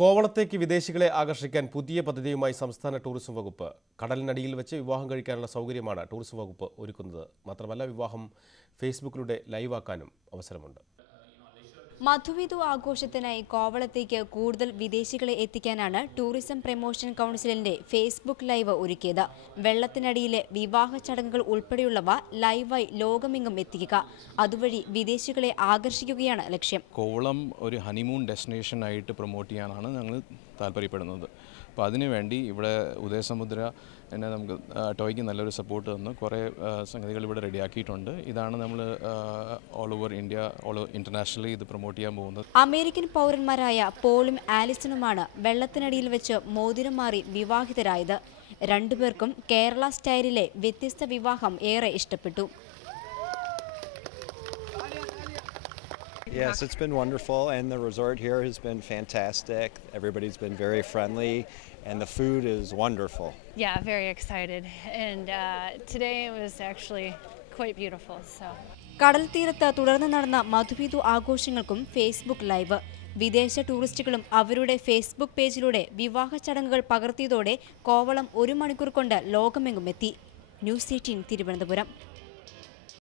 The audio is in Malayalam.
കോവളത്തേക്ക് വിദേശികളെ ആകർഷിക്കാൻ പുതിയ പദ്ധതിയുമായി സംസ്ഥാന ടൂറിസം വകുപ്പ്. കടലിനടിയിൽ വെച്ച് വിവാഹം കഴിക്കാനുള്ള സൗകര്യമാണ് ടൂറിസം വകുപ്പ് ഒരുക്കുന്നത്. മാത്രമല്ല, വിവാഹം ഫേസ്ബുക്കിലൂടെ ലൈവാക്കാനും അവസരമുണ്ട്. മധുവിധു ആഘോഷത്തിനായി കോവളത്തേക്ക് കൂടുതൽ വിദേശികളെ എത്തിക്കാനാണ് ടൂറിസം പ്രൊമോഷൻ കൗൺസിലിന്റെ ഫേസ്ബുക്ക് ലൈവ് ഒരുക്കിയത്. വെള്ളത്തിനടിയിലെ വിവാഹ ചടങ്ങുകൾ ഉൾപ്പെടെയുള്ളവ ലൈവായി ലോകമെങ്ങും എത്തിക്കുക, അതുവഴി വിദേശികളെ ആകർഷിക്കുകയാണ് ലക്ഷ്യം. കോവളം ഒരു ഹണിമൂൺ ഡെസ്റ്റിനേഷൻ ആയിട്ട് പ്രൊമോട്ട് ചെയ്യാനാണ് ഞങ്ങൾ താല്പര്യപ്പെടുന്നത്. അപ്പോൾ അതിനുവേണ്ടി ഇവിടെ ഉദയസമുദ്ര എന്നെ നമുക്ക് ടോയ്ക്ക് നല്ലൊരു സപ്പോർട്ട് തന്നു കുറേ സംഗതികൾ ഇവിടെ റെഡിയാക്കിയിട്ടുണ്ട്. ഇതാണ് നമ്മൾ ഓൾ ഓവർ ഇന്ത്യ, ഇന്റർനാഷണലി ഇത് പ്രൊമോട്ട് ചെയ്യാൻ പോകുന്നത്. അമേരിക്കൻ പൗരന്മാരായ പോളും ആലിസണുമാണ് വെള്ളത്തിനടിയിൽ വെച്ച് മോതിരം മാറി വിവാഹിതരായത്. രണ്ടുപേർക്കും കേരള സ്റ്റൈലിലെ വ്യത്യസ്ത വിവാഹം ഏറെ ഇഷ്ടപ്പെട്ടു. Yes, it's been wonderful, and the resort here has been fantastic. Everybody's been very friendly, and the food is wonderful. Yeah, very excited, and today it was actually quite beautiful. കടൽ തീരത്ത് തുടർന്ന് നടന്ന മധുവിധു ആഘോഷങ്ങൾക്കും ഫേസ്ബുക്ക് ലൈവ്. വിദേശ ടൂറിസ്റ്റുകളും അവരുടെ ഫേസ്ബുക്ക് പേജിലൂടെ വിവാഹ ചടങ്ങുകൾ പകർത്തിയതോടെ കോവളം 1 മണിക്കൂർ കൊണ്ട് ലോകമെങ്ങും എത്തി. ന്യൂസ് 18 തിരുവനന്തപുരം.